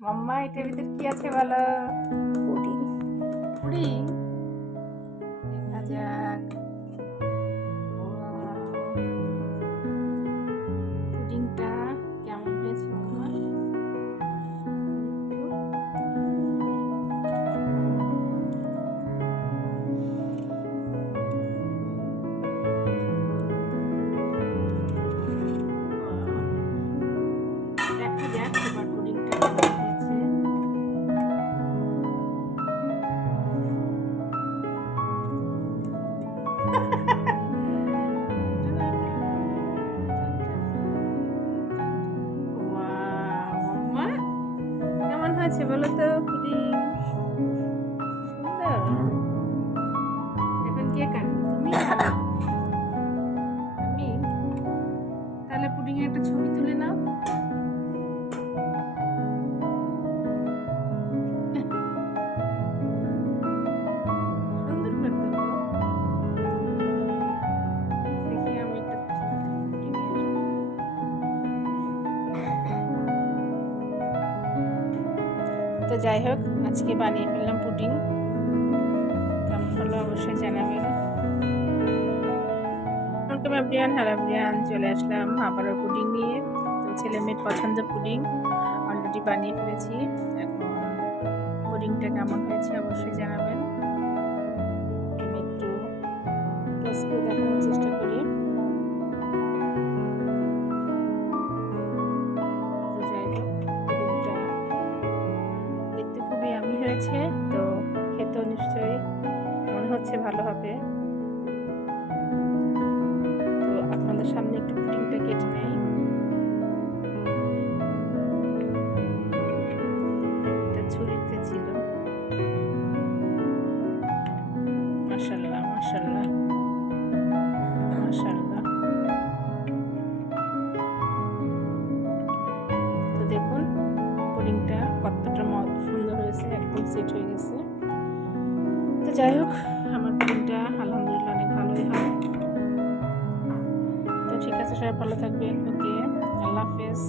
মাম্মা এটার ভিতর কি আছে বলো? পুডিং। পুডিং। দেখা যাক। পুডিংটা কেমন হয়েছে মাম্মা? দেখা যাক এবার পুডিংটা কেমন হয়েছে। মাম্মা কেমন হয়েছে বলো তো পুডিং? সুন্দর। এখন কে কাটবে? তুমি খাবে? আমি? তাহলে পুডিং এর একটা ছবি তুলে নাও। সুন্দর করে তুলো। দেখি আমি একটা ছবি তুলি পুডিং এর। তো যাই হোক, আজকে বানিয়ে ফেললাম পুডিং। কেমন হলো অবশ্যই জানাবেন। ওয়েলকাম এভরিওয়ান, হ্যালো এভরিওয়ান, চলে আসলাম আবারও পুডিং নিয়ে। তো ছেলে মেয়ের পছন্দ পুডিং অলরেডি বানিয়ে ফেলেছি। এখন পুডিংটা কেমন হয়েছে অবশ্যই জানাবেন। আমি একটু ক্লোজ করে দেখানোর চেষ্টা করি। তো যাই হোক, পুডিংটা দেখতে খুবই ইয়ামি হয়েছে। তো খেতেও নিশ্চয়ই মনে হচ্ছে ভালো হবে। তো আপনাদের সামনে একটু পুডিংটা কেটে নেই। এটা ছুরিতে ছিল। মাশাআল্লাহ মাশাআল্লাহ মাশাআল্লাহ। তো দেখুন পুডিংটা কতটা সুন্দর হয়েছে, একদম সেট হয়ে গেছে। তো যাই হোক, আমার পুডিংটা আলহামদুলিল্লাহ অনেক ভালোই হয়। তো ঠিক আছে, সবাই ভালো থাকবেন। ওকে, আল্লাহ হাফেজ।